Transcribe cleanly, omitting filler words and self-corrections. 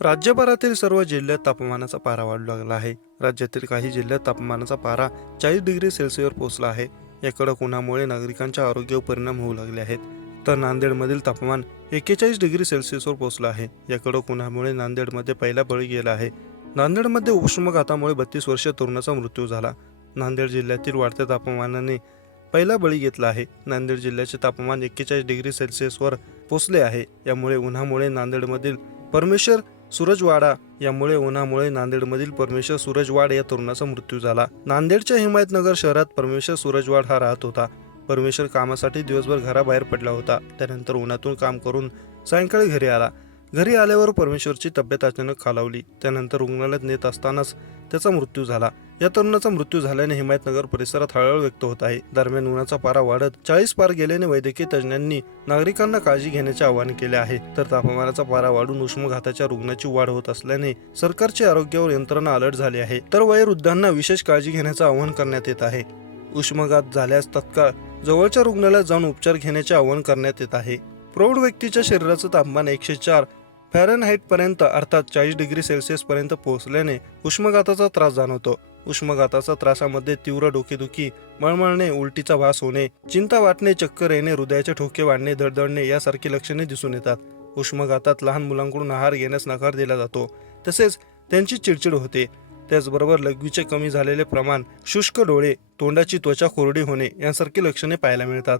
राज्यभरातील सर्व जिल्ह्यात तापमानाचा पारा वाढू लागला आहे. राज्यातील काही जिल्ह्यात तापमानाचा पारा 40 डिग्री सेल्सिअसवर पोहोचला आहे. या कडक उन्हामुळे नागरिकांच्या आरोग्यावर परिणाम होऊ लागले आहेत. तर नांदेडमधील तापमान 41 डिग्री सेल्सिअसवर पोहोचलं आहे. या कडक उन्हामुळे नांदेडमध्ये पहिला बळी गेला आहे. नांदेडमध्ये उष्माघातामुळे 32 वर्षीय तरुणाचा मृत्यू झाला. नांदेड जिल्ह्यातील वाढत्या तापमानाने पहिला बळी घेतला आहे. नांदेड जिल्ह्याचे तापमान 41 डिग्री सेल्सिअसवर पोहोचले आहे. यामुळे उन्हामुळे नांदेडमधील परमेश्वर नांदेडमधील परमेश्वर सूरजवाड या तरुणाचा मृत्यू झाला. नांदेडच्या हिमायतनगर शहरात परमेश्वर सूरजवाड हा राहत होता. परमेश्वर कामासाठी दिवसभर घराबाहेर पडला होता. त्यानंतर उन्हातून काम करून सायंकाळी घरी आला. घरी आल्यावर परमेश्वरची तब्येत अचानक खालावली. त्यानंतर रुग्णालयात नेत असतानाच त्याचा मृत्यू झाला. या तरुणाचा मृत्यू झाल्याने हिमायतनगर परिसरात हळहळ व्यक्त होत आहे. दरम्यान उन्हाचा पारा वाढत 40 पार गेल्याने वैद्यकीय तज्ज्ञांनी नागरिकांना काळजी घेण्याचे आवाहन केले आहे. तर तापमानाचा पारा वाढून उष्माघाताच्या रुग्णाची वाढ होत असल्याने सरकारची आरोग्यावर यंत्रणा अलर्ट झाली आहे. तर वयोवृद्धांना विशेष काळजी घेण्याचे आवाहन करण्यात येत आहे. उष्माघात झाल्यास तत्काळ जवळच्या रुग्णालयात जाऊन उपचार घेण्याचे आवाहन करण्यात येत आहे. प्रौढ व्यक्तीच्या शरीराचं तापमान 104 फॅरनहाइट पर्यंत अर्थात 40 डिग्री सेल्सिअस पर्यंत पोहोचल्याने उष्माघाताचा त्रास जाणवतो. उष्माघाताच्या त्रासामध्ये तीव्र डोकेदुखी, मळमळणे, उलटीचा भास होणे, चिंता वाटणे, चक्कर येणे, हृदयाचे ठोके वाढणे, धडधडणे यासारखी लक्षणे दिसून येतात. उष्माघातात लहान मुलांकडून आहार घेण्यास नकार दिला जातो. तसेच त्यांची चिडचिड होते. त्याचबरोबर लघवीचे कमी झालेले प्रमाण, शुष्क डोळे, तोंडाची त्वचा कोरडी होणे यांसारखी लक्षणे पाहायला मिळतात.